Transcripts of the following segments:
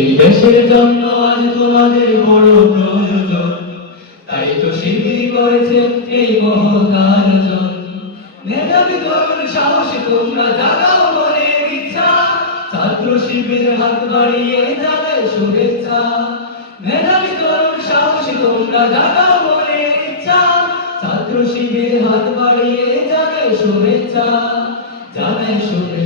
এই দেশের জন্য আজ তোমাদের বড় প্রয়োজন। তাই তো শিবির করেছে এই আয়োজন মেধাবী তরুণ সাহসী তোমরা জাগাও মনের ইচ্ছা। ছাত্র শিবির হাত বাড়িয়ে জানাই শুভেচ্ছা। মেধাবী তরুণ সাহসী তোমরা জাগাও মনের ইচ্ছা। ছাত্র শিবির হাত বাড়িয়ে জানাই শুভেচ্ছা। জানাই শুভেচ্ছা।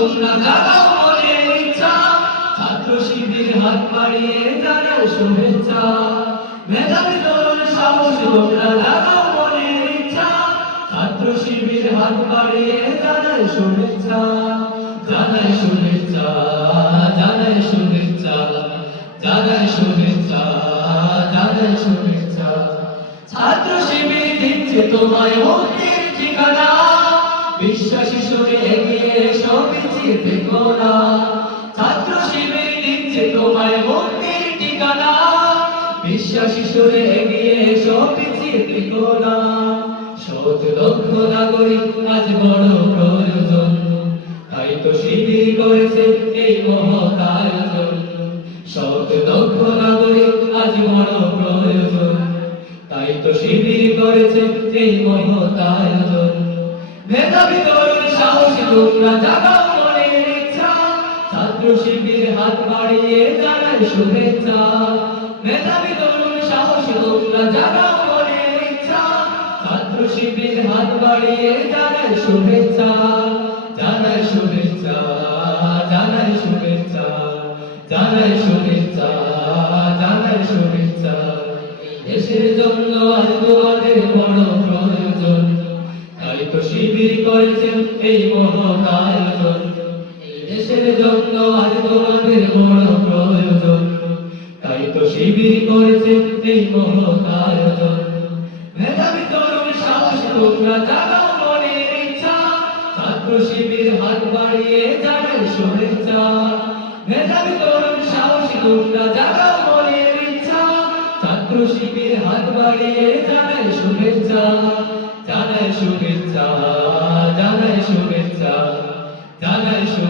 তোমরা জাগাও মনের ছাত্র শিবির ছাত্র শিবির দিচ্ছে তোমায় ঠিকানা। পিছিয়ে থেকো না ছাত্র শিবির দিচ্ছে তোমায় মুক্তির ঠিকানা। বিশ্বাসী সুরে এগিয়ে এসো পিছিয়ে থেকো না সৎ দক্ষ নাগরিক, আজ বড় প্রয়োজন। তাই তো শিবির করেছে এই মহৎ আয়োজন সৎ দক্ষ নাগরিক, আজ বড় প্রয়োজন। তাই তো শিবির করেছে এই মহৎ আয়োজন মেধাবী তরুণ সাহসী তোমরা ইচ্ছা ছাত্র শিবির হাত বাড়িয়ে জানাই শুভেচ্ছা। মেধাবী তরুণ সাহসী তোমরা জাগাও মনের ইচ্ছা। ছাত্র শিবির হাত বাড়িয়ে জানাই শুভেচ্ছা। জানাই শুভেচ্ছা জানাই শুভেচ্ছা জানাই শুভেচ্ছা জানাই শুভেচ্ছা। দেশের জন্য আজ তোমাদের বড় প্রয়োজন। তাই তো শিবির করেছেন এই মহৎ আয়োজন দেশের জন্য আজ তোমাদের বড় প্রয়োজন। তাই তো শিবির করেছেন এই মহৎ আয়োজন। মেধাবী তরুণ সাহস তোমরা জাগাও মনের ইচ্ছা। ছাত্র শিবির হাত বাড়িয়ে জানাই শুভেচ্ছা। মেধাবী তরুণ সাহস তোমরা জাগাও মনের ইচ্ছা। ছাত্র শিবির হাত বাড়িয়ে জানাই শুভেচ্ছা। জানাই শুভেচ্ছা জানাই শুভেচ্ছা জানাই শুভেচ্ছা।